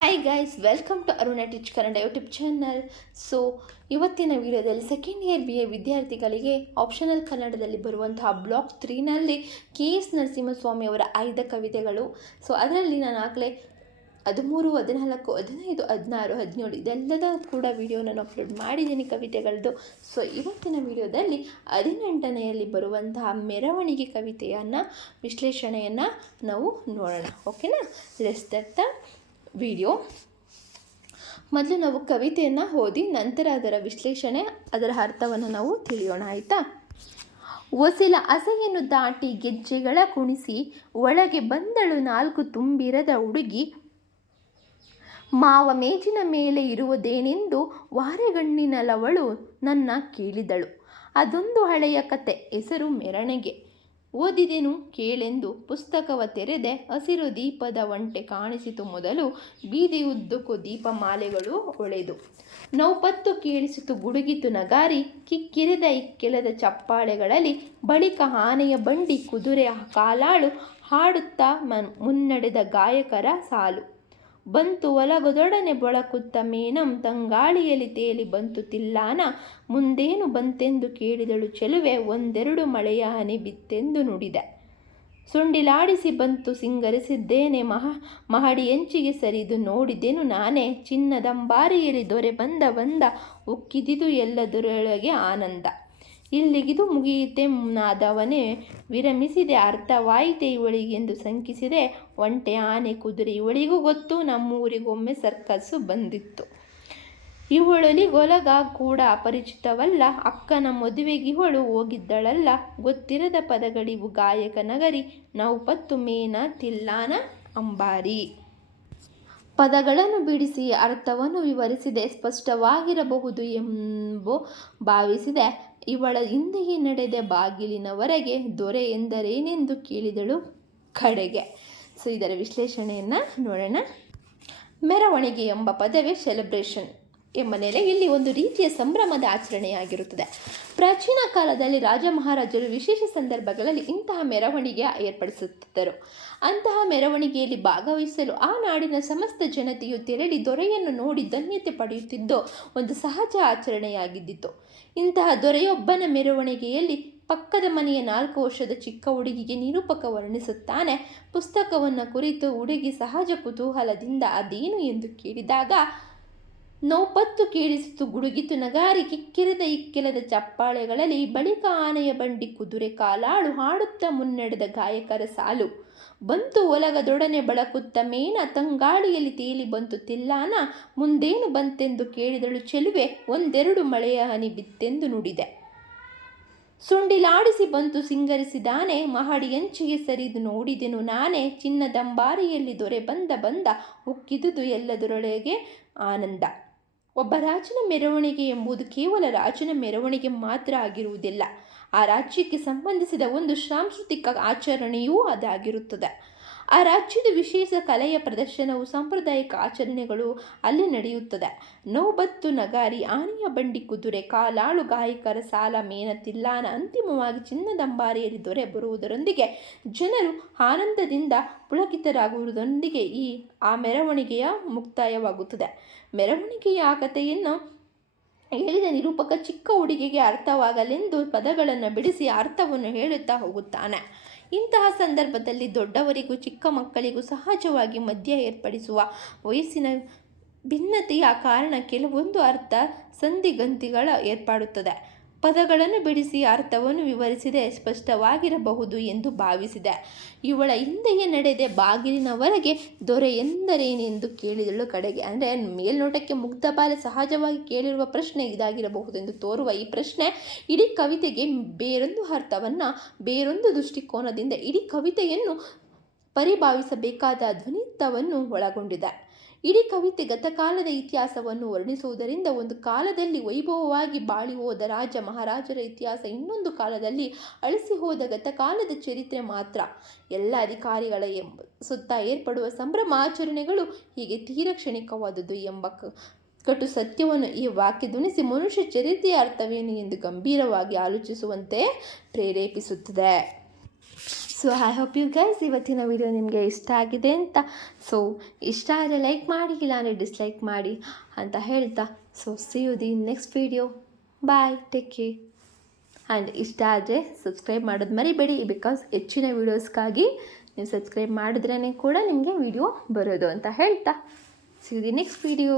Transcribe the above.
Hi guys welcome to Aruna teach Kannada YouTube channel so ಇವತ್ತಿನ ವಿಡಿಯೋದಲ್ಲಿ second year B A ವಿದ್ಯಾರ್ಥಿಗಳಿಗೆ optional ಕನ್ನಡದಲ್ಲಿ ಬರುವಂತಹ ಬ್ಲಾಕ್ ತ್ರೀನಲ್ಲಿ ಕೆ ಎಸ್ ನರಸಿಂಹಸ್ವಾಮಿ ಅವರ ಆಯ್ದ ಕವಿತೆಗಳು. ಸೊ ಅದರಲ್ಲಿ ನಾನು ಆಗಲೇ ಹದಿಮೂರು, ಹದಿನಾಲ್ಕು, ಹದಿನೈದು, ಹದಿನಾರು, ಹದಿನೇಳು ಇದೆಲ್ಲದ ಕೂಡ ವಿಡಿಯೋ ನಾನು ಅಪ್ಲೋಡ್ ಮಾಡಿದ್ದೀನಿ ಕವಿತೆಗಳದ್ದು ಸೊ ಇವತ್ತಿನ ವಿಡಿಯೋದಲ್ಲಿ ಹದಿನೆಂಟನೆಯಲ್ಲಿ ಬರುವಂತಹ ಮೆರವಣಿಗೆ ಕವಿತೆಯನ್ನು, ವಿಶ್ಲೇಷಣೆಯನ್ನು ನಾವು ನೋಡೋಣ. ಓಕೆನಾ ಲೆಸ್ ದಟ್ ದ ವಿಡಿಯೋ. ಮೊದಲು ನಾವು ಕವಿತೆಯನ್ನು ಓದಿ ನಂತರ ಅದರ ವಿಶ್ಲೇಷಣೆ, ಅದರ ಅರ್ಥವನ್ನು ನಾವು ತಿಳಿಯೋಣ, ಆಯಿತಾ? ಒಸಿಲ ಅಸೆಯನ್ನು ದಾಟಿ ಗೆಜ್ಜೆಗಳ ಕುಣಿಸಿ, ಒಳಗೆ ಬಂದಳು ನಾಲ್ಕು ತುಂಬಿರದ ಹುಡುಗಿ ಮಾವ ಮೇಜಿನ ಮೇಲೆ ಇರುವುದೇನೆಂದು ವಾರೆಗಣ್ಣಿನಲವಳು ನನ್ನ ಕೇಳಿದಳು. ಅದೊಂದು ಹಳೆಯ ಕತೆ, ಹೆಸರು ಮೆರವಣಿಗೆ. ಓದಿದೆನು ಕೇಳೆಂದು ಪುಸ್ತಕವ ತೆರೆದೆ ಹಸಿರು ದೀಪದ ಒಂಟೆ ಕಾಣಿಸಿತು ಮೊದಲು ಬೀದಿಯುದ್ದಕ್ಕೂ ದೀಪಮಾಲೆಗಳು ಹೊಳೆದು. ನೌಪತ್ತು ಕೇಳಿಸಿತು ಗುಡುಗಿತು ನಗಾರಿ, ಕಿಕ್ಕಿರಿದ ಇಕ್ಕೆಲದ ಚಪ್ಪಾಳೆಗಳಲ್ಲಿ ಬಳಿಕ ಆನೆಯ ಬಂಡಿ ಕುದುರೆ ಕಾಲಾಳು ಹಾಡುತ್ತಾ ಮನ್, ಮುನ್ನಡೆದ ಗಾಯಕರ ಸಾಲು. ಬಂತು ಒಲಗದೊಡನೆ ಬೊಳಕುತ್ತ ಮೇನಂ ತಂಗಾಳಿಯಲ್ಲಿ ತೇಲಿ ಬಂತು ತಿಲ್ಲಾನ. ಮುಂದೇನು ಬಂತೆಂದು ಕೇಳಿದಳು ಚೆಲುವೆ, ಒಂದೆರಡು ಮಳೆಯ ಹನಿ ಬಿತ್ತೆಂದು ನುಡಿದ. ಸುಂಡಿಲಾಡಿಸಿ ಬಂತು ಸಿಂಗರಿಸಿದ್ದೇನೆ ಮಹ, ಮಹಡಿ ಎಂಚಿಗೆ ಸರಿದು ನೋಡಿದೆನು ನಾನೇ. ಚಿನ್ನದಂಬಾರಿಯಲ್ಲಿ ದೊರೆ ಬಂದ ಬಂದ, ಉಕ್ಕಿದಿದು ಎಲ್ಲದರೊಳಗೆ ಆನಂದ. ಇಲ್ಲಿಗಿದು ಮುಗಿಯಿತೆ ನಾದವನೇ ವಿರಮಿಸಿದೆ ಅರ್ಥವಾಯಿತೆ ಇವಳಿಗೆಂದು ಶಂಕಿಸಿದೆ. ಒಂಟೆ ಆನೆ ಕುದುರೆ ಇವಳಿಗೂ ಗೊತ್ತು, ನಮ್ಮೂರಿಗೊಮ್ಮೆ ಸರ್ಕಸ್ಸು ಬಂದಿತ್ತು. ಇವಳಲಿಗೊಲಗ ಕೂಡ ಅಪರಿಚಿತವಲ್ಲ. ಅಕ್ಕನ ಮದುವೆಗಿವಳು ಹೋಗಿದ್ದಳಲ್ಲ. ಗೊತ್ತಿರದ ಪದಗಳಿವು ಗಾಯಕ ನಗರಿ, ನೌಪತ್ತು ಮೇನ ತಿಲ್ಲಾನ ಅಂಬಾರಿ. ಪದಗಳನ್ನು ಬಿಡಿಸಿ ಅರ್ಥವನ್ನು ವಿವರಿಸಿದೆ. ಸ್ಪಷ್ಟವಾಗಿರಬಹುದು ಎಂಬು ಭಾವಿಸಿದೆ. ಇವಳ ಹಿಂದೆಯೇ ನಡೆದ ಬಾಗಿಲಿನವರೆಗೆ ದೊರೆ ಎಂದರೇನೆಂದು ಕೇಳಿದಳು ಕಡೆಗೆ. ಸೊ, ಇದರ ವಿಶ್ಲೇಷಣೆಯನ್ನು ನೋಡೋಣ. ಮೆರವಣಿಗೆ ಎಂಬ ಪದವೇ ಸೆಲೆಬ್ರೇಷನ್ ಎಂಬ ನೆಲೆ ಇಲ್ಲಿ ಒಂದು ರೀತಿಯ ಸಂಭ್ರಮದ ಆಚರಣೆಯಾಗಿರುತ್ತದೆ. ಪ್ರಾಚೀನ ಕಾಲದಲ್ಲಿ ರಾಜ ಮಹಾರಾಜರು ವಿಶೇಷ ಸಂದರ್ಭಗಳಲ್ಲಿ ಇಂತಹ ಮೆರವಣಿಗೆ ಏರ್ಪಡಿಸುತ್ತಿದ್ದರು. ಅಂತಹ ಮೆರವಣಿಗೆಯಲ್ಲಿ ಭಾಗವಹಿಸಲು ಆ ನಾಡಿನ ಸಮಸ್ತ ಜನತೆಯು ತೆರಳಿ ದೊರೆಯನ್ನು ನೋಡಿ ಧನ್ಯತೆ ಪಡೆಯುತ್ತಿದ್ದು ಒಂದು ಸಹಜ ಆಚರಣೆಯಾಗಿದ್ದಿತು. ಇಂತಹ ದೊರೆಯೊಬ್ಬನ ಮೆರವಣಿಗೆಯಲ್ಲಿ ಪಕ್ಕದ ಮನೆಯ ನಾಲ್ಕು ವರ್ಷದ ಚಿಕ್ಕ ಹುಡುಗಿಗೆ ನಿರೂಪಕ ವರ್ಣಿಸುತ್ತಾನೆ. ಪುಸ್ತಕವನ್ನು ಕುರಿತು ಹುಡುಗಿ ಸಹಜ ಕುತೂಹಲದಿಂದ ಅದೇನು ಎಂದು ಕೇಳಿದಾಗ ನೌಪತ್ತು ಕೇಳಿಸಿತು ಗುಡುಗಿತು ನಗಾರಿ ಕಿಕ್ಕಿರಿದ ಇಕ್ಕೆಲದ ಚಪ್ಪಾಳೆಗಳಲ್ಲಿ ಬಳಿಕ ಆನೆಯ ಬಂಡಿ ಕುದುರೆ ಕಾಲಾಳು ಹಾಡುತ್ತಾ ಮುನ್ನಡೆದ ಗಾಯಕರ ಸಾಲು. ಬಂತು ಒಲಗದೊಡನೆ ಬಳಕುತ್ತ ಮೇನ ತಂಗಾಳಿಯಲ್ಲಿ ತೇಲಿ ಬಂತು ತಿಲ್ಲಾನ ಮುಂದೇನು ಬಂತೆಂದು ಕೇಳಿದಳು ಚೆಲುವೆ ಒಂದೆರಡು ಮಳೆಯ ಹನಿ ಬಿತ್ತೆಂದು ನುಡಿದೆ. ಸುಂಡಿಲಾಡಿಸಿ ಬಂತು ಸಿಂಗರಿಸಿದಾನೆ ಮಹಡಿಯಂಚಿಗೆ ಸರಿದು ನೋಡಿದೆನು ನಾನೇ ಚಿನ್ನದಂಬಾರಿಯಲ್ಲಿ ದೊರೆ ಬಂದ ಬಂದ ಉಕ್ಕಿದುದು ಎಲ್ಲದರೊಳಗೆ ಆನಂದ. ಒಬ್ಬ ರಾಜನ ಮೆರವಣಿಗೆ ಎಂಬುದು ಕೇವಲ ರಾಜನ ಮೆರವಣಿಗೆ ಮಾತ್ರ ಆಗಿರುವುದಿಲ್ಲ. ಆ ರಾಜ್ಯಕ್ಕೆ ಸಂಬಂಧಿಸಿದ ಒಂದು ಸಾಂಸ್ಕೃತಿಕ ಆಚರಣೆಯೂ ಅದಾಗಿರುತ್ತದೆ. ಆ ರಾಜ್ಯದ ವಿಶೇಷ ಕಲೆಯ ಪ್ರದರ್ಶನವು ಸಾಂಪ್ರದಾಯಿಕ ಆಚರಣೆಗಳು ಅಲ್ಲಿ ನಡೆಯುತ್ತದೆ. ನೌಬತ್ತು ನಗಾರಿ, ಆನೆಯ ಬಂಡಿ ಕುದುರೆ, ಕಾಲಾಳು ಗಾಯಕರ ಸಾಲ, ಮೇನ ತಿಲ್ಲಾನ, ಅಂತಿಮವಾಗಿ ಚಿನ್ನದಂಬಾರಿಯಲ್ಲಿ ದೊರೆ ಬರುವುದರೊಂದಿಗೆ ಜನರು ಆನಂದದಿಂದ ಪುಳಕಿತರಾಗುವುದರೊಂದಿಗೆ ಈ ಆ ಮೆರವಣಿಗೆಯ ಮುಕ್ತಾಯವಾಗುತ್ತದೆ. ಮೆರವಣಿಗೆಯ ಕಥೆಯನ್ನು ಹೇಳಿದ ನಿರೂಪಕ ಚಿಕ್ಕ ಹುಡುಗಿಗೆ ಅರ್ಥವಾಗಲೆಂದು ಪದಗಳನ್ನು ಬಿಡಿಸಿ ಅರ್ಥವನ್ನು ಹೇಳುತ್ತಾ ಹೋಗುತ್ತಾನೆ. ಇಂತಹ ಸಂದರ್ಭದಲ್ಲಿ ದೊಡ್ಡವರಿಗೂ ಚಿಕ್ಕ ಮಕ್ಕಳಿಗೂ ಸಹಜವಾಗಿ ಮದ್ಯ ಏರ್ಪಡಿಸುವ ವಯಸ್ಸಿನ ಭಿನ್ನತೆಯ ಕಾರಣ ಕೆಲವೊಂದು ಅರ್ಥ ಸಂಧಿಗಂತಿಗಳ ಏರ್ಪಡುತ್ತದೆ. ಪದಗಳನ್ನು ಬಿಡಿಸಿ ಅರ್ಥವನ್ನು ವಿವರಿಸಿದೆ ಸ್ಪಷ್ಟವಾಗಿರಬಹುದು ಎಂದು ಭಾವಿಸಿದೆ. ಇವಳ ಹಿಂದೆಯೇ ನಡೆದೆ ಬಾಗಿಲಿನವರೆಗೆ ದೊರೆ ಎಂದರೇನೆಂದು ಕೇಳಿದಳು ಕಡೆಗೆ. ಅಂದರೆ ಮೇಲ್ನೋಟಕ್ಕೆ ಮುಗ್ಧ ಬಾಲೆ ಸಹಜವಾಗಿ ಕೇಳಿರುವ ಪ್ರಶ್ನೆ ಇದಾಗಿರಬಹುದು ಎಂದು ತೋರುವ ಈ ಪ್ರಶ್ನೆ, ಇಡೀ ಕವಿತೆಗೆ ಬೇರೊಂದು ಅರ್ಥವನ್ನು, ಬೇರೊಂದು ದೃಷ್ಟಿಕೋನದಿಂದ ಇಡೀ ಕವಿತೆಯನ್ನು ಪರಿಭಾವಿಸಬೇಕಾದ ಧ್ವನಿತವನ್ನು ಒಳಗೊಂಡಿದೆ. ಇಡೀ ಕವಿತೆ ಗತಕಾಲದ ಇತಿಹಾಸವನ್ನು ವರ್ಣಿಸುವುದರಿಂದ ಒಂದು ಕಾಲದಲ್ಲಿ ವೈಭವವಾಗಿ ಬಾಳಿ ಹೋದ ರಾಜ ಮಹಾರಾಜರ ಇತಿಹಾಸ ಇನ್ನೊಂದು ಕಾಲದಲ್ಲಿ ಅಳಿಸಿ ಹೋದ ಗತಕಾಲದ ಚರಿತ್ರೆ ಮಾತ್ರ. ಎಲ್ಲ ಅಧಿಕಾರಿಗಳ ಎಂಬ ಸುತ್ತ ಏರ್ಪಡುವ ಸಂಭ್ರಮಾಚರಣೆಗಳು ಹೀಗೆ ತೀರ ಕ್ಷಣಿಕವಾದುದು ಎಂಬ ಕಟು ಸತ್ಯವನ್ನು ಈ ವಾಕ್ಯ ಧ್ವನಿಸಿ ಮನುಷ್ಯ ಚರಿತ್ರೆಯ ಅರ್ಥವೇನು ಎಂದು ಗಂಭೀರವಾಗಿ ಆಲೋಚಿಸುವಂತೆ ಪ್ರೇರೇಪಿಸುತ್ತದೆ. So I hope you guys ಇವತ್ತಿನ ವಿಡಿಯೋ ನಿಮಗೆ ಇಷ್ಟ ಆಗಿದೆ ಅಂತ. ಸೊ ಇಷ್ಟ ಆದರೆ ಲೈಕ್ ಮಾಡಿ, ಇಲ್ಲಾಂದರೆ ಡಿಸ್ಲೈಕ್ ಮಾಡಿ ಅಂತ ಹೇಳ್ತಾ. So see you the next video bye take care and ಇಷ್ಟ ಆದರೆ ಸಬ್ಸ್ಕ್ರೈಬ್ ಮಾಡೋದು ಮರಿಬೇಡಿ ಬಿಕಾಸ್ ಹೆಚ್ಚಿನ ವೀಡಿಯೋಸ್ಗಾಗಿ ನೀವು ಸಬ್ಸ್ಕ್ರೈಬ್ ಮಾಡಿದ್ರೇ ಕೂಡ ನಿಮಗೆ ವಿಡಿಯೋ ಬರೋದು ಅಂತ ಹೇಳ್ತಾ. See you the next video